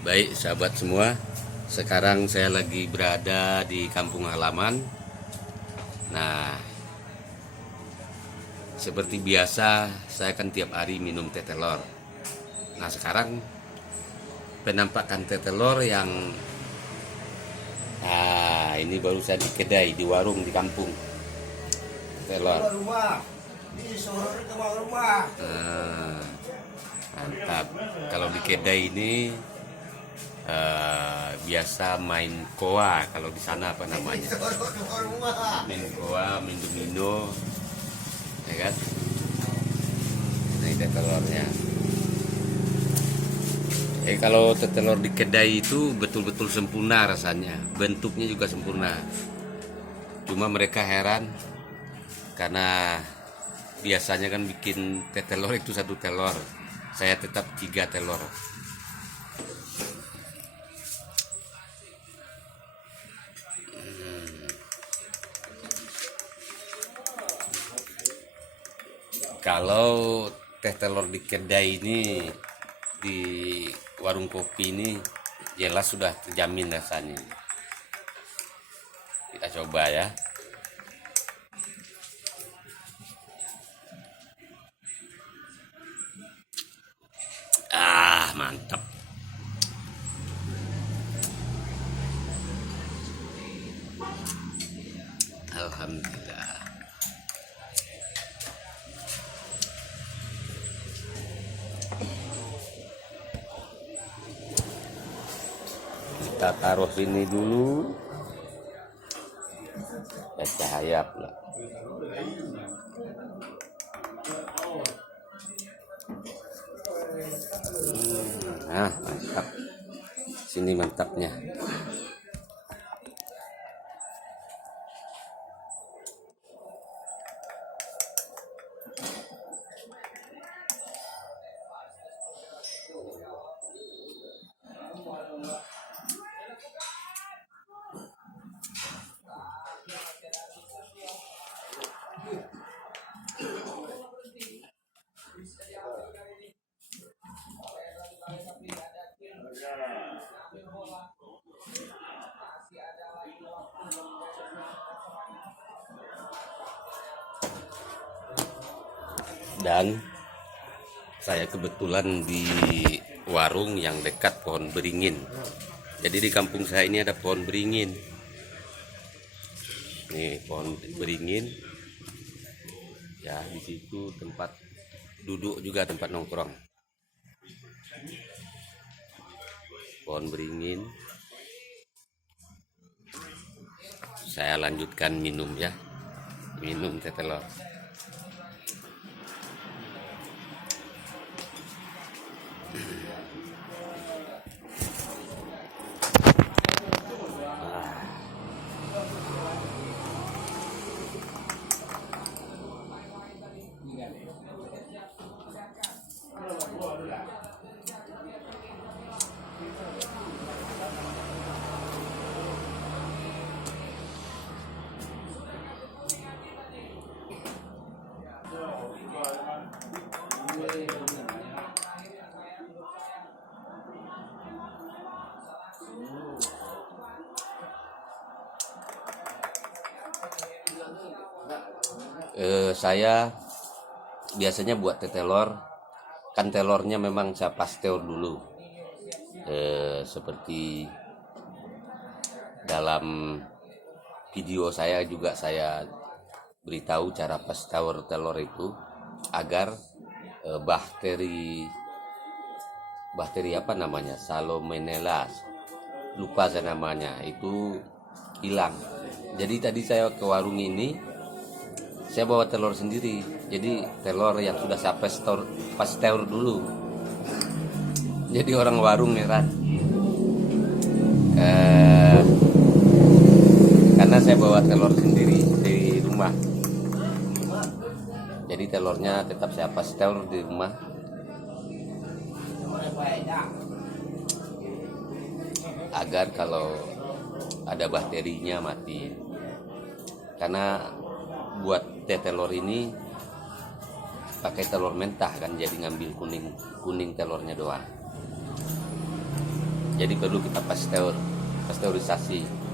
Baik sahabat semua, sekarang saya lagi berada di kampung halaman. Nah, seperti biasa saya kan tiap hari minum teh telur. Nah, sekarang penampakan teh telur yang ini baru saya di kedai, di warung di kampung telur. Mantap. Kalau di kedai ini biasa main koa, kalau di sana apa namanya, main koa, main domino, ya kan. Nah, ini teh telurnya. Kalau teh telur di kedai itu betul-betul sempurna rasanya, bentuknya juga sempurna. Cuma mereka heran karena biasanya kan bikin teh telur itu satu telur, saya tetap 3 telur. Kalau teh telur di kedai ini, di warung kopi ini jelas sudah terjamin rasanya. Kita coba ya. Mantap. Alhamdulillah. Kita taruh sini dulu. Cahaya pula. Mantap. Sini mantapnya. Dan saya kebetulan di warung yang dekat pohon beringin. Jadi di kampung saya ini ada pohon beringin. Nih pohon beringin. Ya, di situ tempat duduk juga, tempat nongkrong. Pohon beringin. Saya lanjutkan minum ya. Minum teh telur. Saya biasanya buat teh telur, kan telurnya memang saya pasteur dulu, seperti dalam video saya juga saya beritahu cara pasteur telur itu agar bakteri apa namanya, Salmonella, lupa saya namanya, itu hilang. Jadi tadi saya ke warung ini, saya bawa telur sendiri. Jadi telur yang sudah saya pasteur dulu. Jadi orang warung heran. Karena saya bawa telur sendiri di rumah. Jadi telurnya tetap saya pasteur di rumah. Agar kalau ada bakterinya mati. Karena buat teh telur ini pakai telur mentah kan, jadi ngambil kuning telurnya doang. Jadi perlu kita pasteurisasi.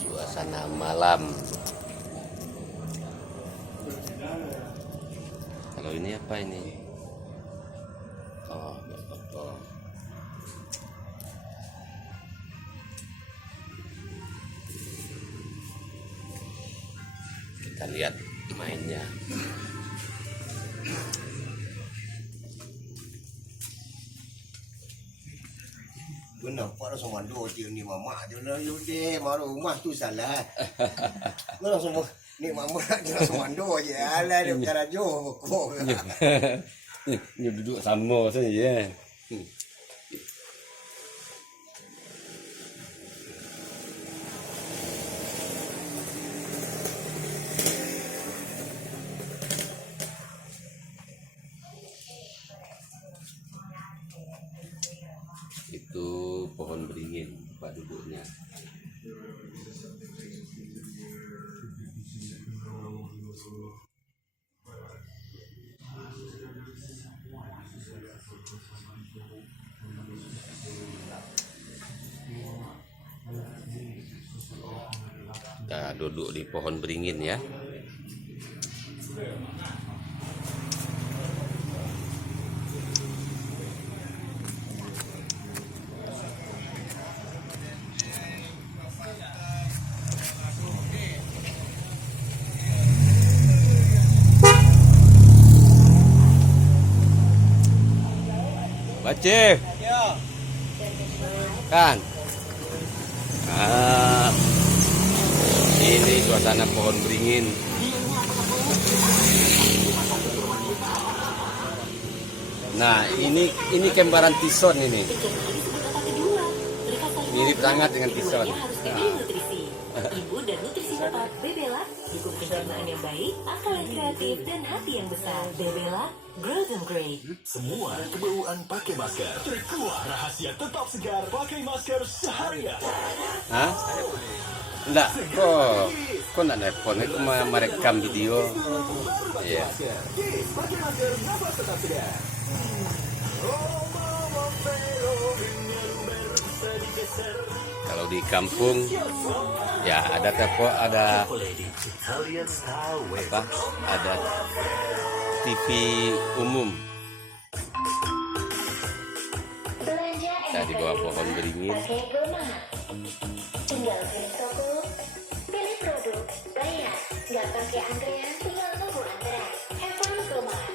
Suasana malam. Kalau ini apa ini? Oh, oh. Kita lihat mainnya. Gue nampak langsung mandor je ni mama je lah deh maru rumah tu salah. Gue langsung ni mama je langsung mandor je. Alah dia bukan rajo kok. Ni duduk sama saja ya. Itu pohon beringin tempat duduknya. Kita duduk di pohon beringin ya. Baca. Kan. Ini suasana pohon beringin. Nah, ini kembaran tison ini. Mirip sangat dengan tison. Ibu dan nutrisi tepat Bebela dukung pencernaan yang baik, akal yang kreatif, dan hati yang besar. Bebela, grow them great. Semua kebauan pakai masker. Terkuat rahasia tetap segar pakai masker seharian. Hah? Enggak, kok enggak nelpon? Aku merekam video. Iya. Pakai masker nafas tetap segar. Kalau di kampung ya ada telepon, ada apa? Ada TV umum. Kita di bawah pohon beringin. Tinggal pilih toko, pilih produk, bayar, nggak pakai antrean, tinggal tunggu antrean. Have fun Gomart.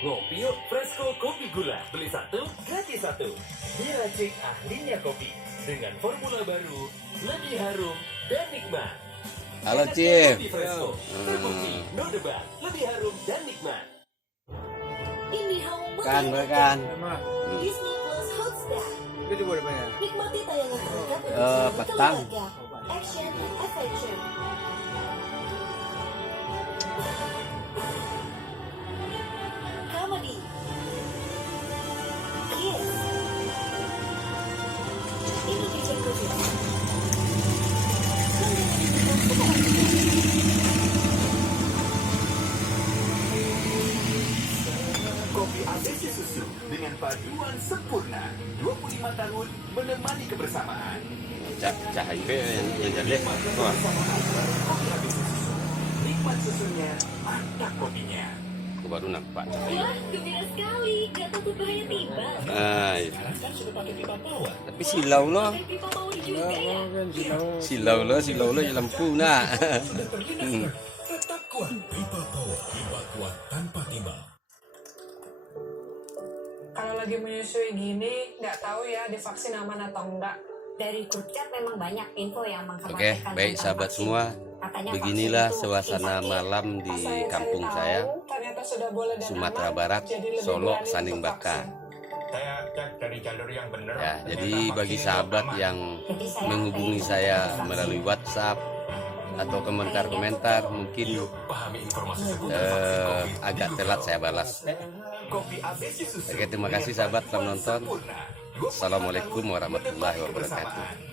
Ngopi yuk, Fresco Kopi Gula. Beli satu, gratis satu. Diracik ahlinya kopi. Dengan formula baru, lebih harum dan nikmat. Halo Cif. Kopi Fresco, terbukti, no debat, lebih harum dan nikmat. IndiHome Kan, kan. Disney Plus Hotstar. Nikmati tayangan terlengkap petang. action dan adventure. Comedy. Kids. Indonesia Cooking. Kopi ACC Susu dengan paduan sempurna. 25 tahun menemani kebersamaan. Cahaya yang jadi. Wah. Nikmat susunya, mantap kopinya. Aku baru nampak. Wah, gembira sekali. Gak takut bahaya tiba. Kan sudah pakai pipa power. Tapi silau loh. Pakai pipa power juga ya. Silau loh lampu nak. Tetap kuat. Pipa power, pipa kuat tanpa timbal. Kalau lagi menyusui gini, nggak tahu ya divaksin aman atau enggak. Dari grup chat memang banyak info yang Oke, mengkhawatirkan baik tentang sahabat vaksin. semua. Katanya Beginilah vaksin itu suasana bikin sakit. malam di Pas saya kampung cari saya, tahu, ternyata sudah boleh dan Sumatera aman, Barat, jadi lebih Solo, berani Sanding untuk Baka. vaksin. Saya cek dari jalur yang benar. Ya, jadi bagi sahabat yang menghubungi saya melalui WhatsApp atau komentar-komentar mungkin Pahami informasi agak telat saya balas. kopi ABC susu. Oke, terima kasih sahabat telah menonton. Assalamualaikum warahmatullahi wabarakatuh.